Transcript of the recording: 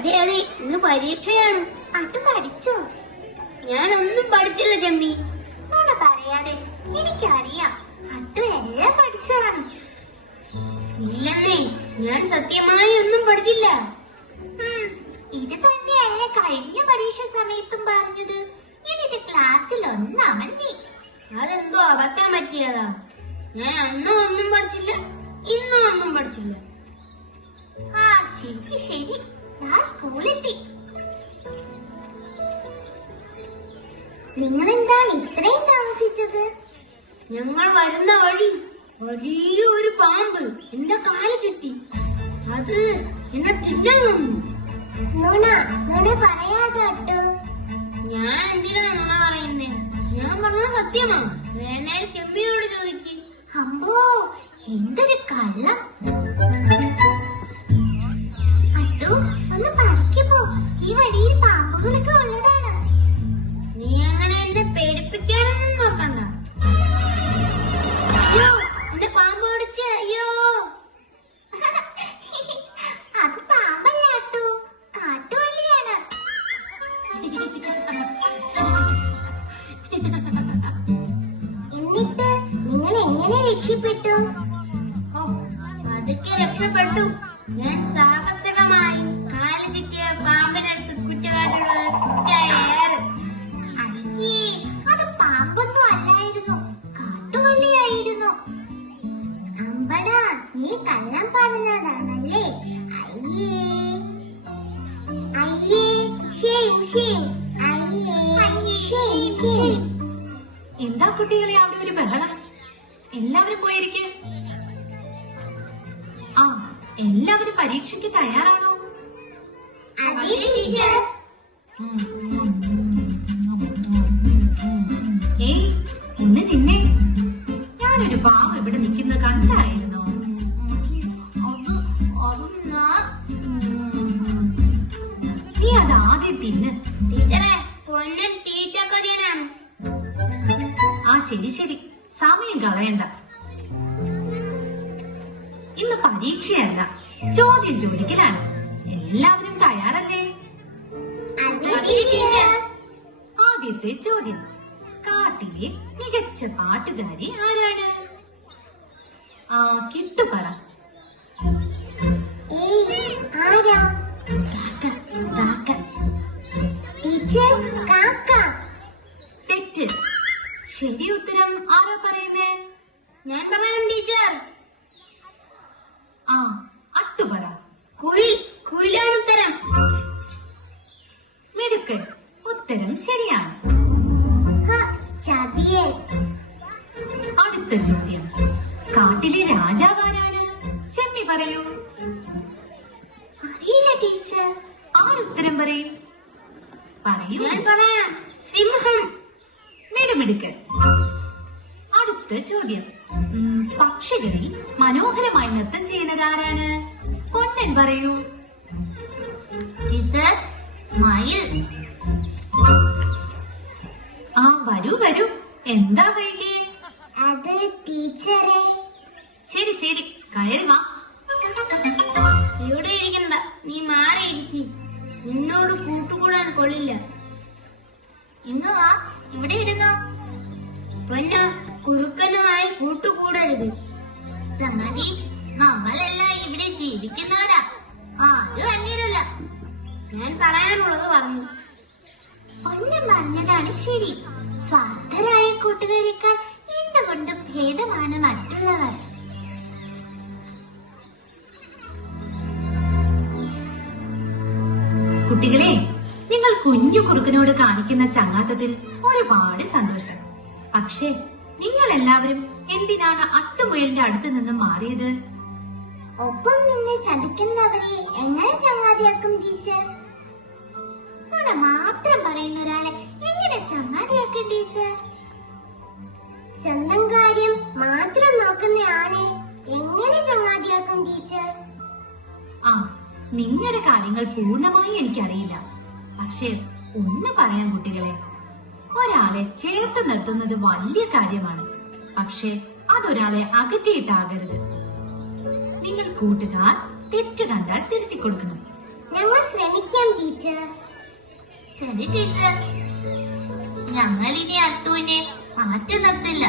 അതെ അതെ, ഇന്ന് പരീക്ഷയാണ്. അത് പഠിച്ചോ? ഞാനൊന്നും പഠിച്ചില്ല ചെമ്മി. നുണ പറയാതെ, എനിക്കറിയാം അത് എല്ലാം പഠിച്ചതാണ്. ഇല്ലെന്നേ, ഞാൻ സത്യമായി ഒന്നും പഠിച്ചില്ല. ഇത് തന്നെയല്ലേ കഴിഞ്ഞ പരീക്ഷ സമയത്തും പറഞ്ഞത്. ഇതിന്റെ ക്ലാസ്സിൽ ഒന്നാമൻ നീ. അതെന്തോ അബദ്ധം പറ്റിയതാ. ഞാൻ അന്നും ഒന്നും പഠിച്ചില്ല, ഇന്നും ഒന്നും പഠിച്ചില്ല. ആ ശരി ശരി, ഞാൻ സ്കൂളെത്തി. നിങ്ങളെന്താണ് ഇത്രയും താമസിച്ചത്? ഞങ്ങൾ വരുന്ന വഴി വലിയൊരു പാമ്പ് എന്റെ കാല് ചുറ്റി. അത് എന്നെ തിന്നാൻ വന്നു. നുണ നുണ പറയാതെ കേട്ടോ. ഞാൻ എന്തിനാ നുണ പറയുന്നേ? ഞാൻ പറഞ്ഞത് സത്യമാ. വേണേ ചെമ്മിയോട് ചോദിക്ക്. അമ്പോ, എന്തൊരു കള്ളം. അട്ടു, ഒന്ന് പതുക്കെ പോ. ഈ വഴിയിൽ പാമ്പുകളൊക്കെ ഉള്ളതാണ്. നീ അങ്ങനെ എന്നെ പേടിപ്പിക്കാനൊന്നും നോക്കണ്ട. അയ്യോ, എന്റെ പാമ്പ് ഓടിച്ച്. അയ്യോ, അത് പാമ്പല്ല അട്ടു, കാട്ടുവള്ളിയാണ്. എന്നിട്ട് നിങ്ങൾ എങ്ങനെ രക്ഷപ്പെട്ടു? ഓ, പതുക്കെ രക്ഷപ്പെട്ടു. ഞാൻ സാഹസികമായി കാല് ചുറ്റിയ പാമ്പിനടുത്ത് കുറ്റവാളികളായ. അയ്യേ, അത് പാമ്പൊന്നും അല്ലായിരുന്നു, കാട്ടുവള്ളിയായിരുന്നു. അമ്പടാ, നീ കള്ളം പറഞ്ഞതാണല്ലേ? അയ്യേ അയ്യേ, ഷെയിം ഷെയിം, അയ്യേ ഷെയിം ഷെയിം. എന്താ കുട്ടികളെ അവിടെ ഒരു ബഹളം? എല്ലാവരും പോയിരിക്കും. ആ, എല്ലാവരും പരീക്ഷയ്ക്ക് തയ്യാറാണോ? അതെ ടീച്ചർ. ഏയ്, ഒന്ന് നിന്നെ. ഞാനൊരു പാവം ഇവിടെ നിൽക്കുന്ന കണ്ടായിരുന്നോ? നീ അത് ആദ്യം തിന്ന്. ടീച്ചറെ, പൊന്നൻ തീറ്റക്കൊതിയനാണ്. ആ ശരി ശരി, സമയം കളയണ്ട. ഇന്ന് പരീക്ഷയല്ല, ചോദ്യം ചോദിക്കലാണ്. എല്ലാവരും തയ്യാറല്ലേ? അതെ ടീച്ചർ. ആദ്യത്തെ ചോദ്യം: കാട്ടിലെ മികച്ച പാട്ടുകാരി ആരാണ്? കിട്ടു പറ. ഏയ്, ആരാ? കാക്ക, കാക്ക. ടീച്ചർ, കാക്ക. തെറ്റ്. ശരി ഉത്തരം ആരാ പറയുന്നേ? ഞാൻ പറയാം ടീച്ചർ. ആ, അട്ടു പറ. കുയിൽ, കുയിലാണ് ഉത്തരം. മിടുക്കൻ, ഉത്തരം ശരിയാണ്. ചതിയേ. അടുത്ത ചോദ്യം: കാട്ടിലെ രാജാവ് ആരാണ്? ചെമ്മി പറയൂ. അറിയില്ല ടീച്ചർ. ആരുത്തരം പറയും? പറയൂ. ഞാൻ പറയാം, സിംഹം. മിടുമിടുക്കൻ. അടുത്ത ചോദ്യം: പക്ഷികളിൽ മനോഹരമായി നൃത്തം ചെയ്യുന്നത് ആരാണ്? പൊന്നൻ പറയൂ. ടീച്ചർ, മയിൽ. ആ, വരൂ വരൂ. എന്താ വൈകി? അത് ടീച്ചറെ. ശരി ശരി, കയറി വാ. ഇവിടെ ഇരിക്കണ്ട, നീ മാറിയിരിക്കും. നിന്നോട് കൂട്ടുകൂടാൻ കൊള്ളില്ല. ഇങ്ങ് വാ, ഇവിടെ ഇരുന്നോ. പൊന്ന, കുറുക്കനുമായി കൂട്ടുകൂടരുത്. ചങ്ങാതി, നമ്മളെല്ലാം ഇവിടെ ജീവിക്കുന്നവരാ, ആരും അന്യരല്ല. ഞാൻ പറയാനുള്ളത് പറഞ്ഞു. ഒന്നും പറഞ്ഞതാണ് ശരി. സ്വാർത്ഥരായ കൂട്ടുകാരെക്കാൾ എന്തുകൊണ്ട് ഭേദമാണ് മറ്റുള്ളവർ. കുട്ടികളെ, നിങ്ങൾ കുഞ്ഞു കുറുക്കനോട് കാണിക്കുന്ന ചങ്ങാത്തത്തിൽ ഒരുപാട് സന്തോഷം. പക്ഷേ നിങ്ങൾ എല്ലാവരും എന്തിനാണ് അട്ടുമുയലിന്റെ അടുത്ത് നിന്നും മാറിയത്? ഒപ്പം നിന്ന് ചതിക്കുന്നവരെ എങ്ങനെ ചങ്ങാതിയാക്കും ടീച്ചർ? നുണ മാത്രം പറയുന്ന ഒരാളെ എങ്ങനെ ചങ്ങാതിയാക്കും ടീച്ചർ? സ്വന്തം കാര്യം മാത്രം നോക്കുന്ന ആളെ എങ്ങനെ ചങ്ങാതിയാക്കും ടീച്ചർ? ആ, നിങ്ങളുടെ കാര്യങ്ങൾ പൂർണ്ണമായി എനിക്കറിയില്ല. പക്ഷേ ഒന്ന് പറയാം കുട്ടികളെ, ഒരാളെ ചേർത്ത് നിർത്തുന്നത് വലിയ കാര്യമാണ്. പക്ഷേ അതൊരാളെ അകറ്റിയിട്ടാകരുത്. നിങ്ങൾ കൂട്ടുകാർ തെറ്റ് കണ്ടാൽ തിരുത്തി കൊടുക്കണം. ഞങ്ങൾ ശ്രമിക്കാം ടീച്ചർ. ശരി ടീച്ചർ, ഞങ്ങൾ ഇനി അട്ടുവിനെ മാറ്റി നിർത്തില്ല.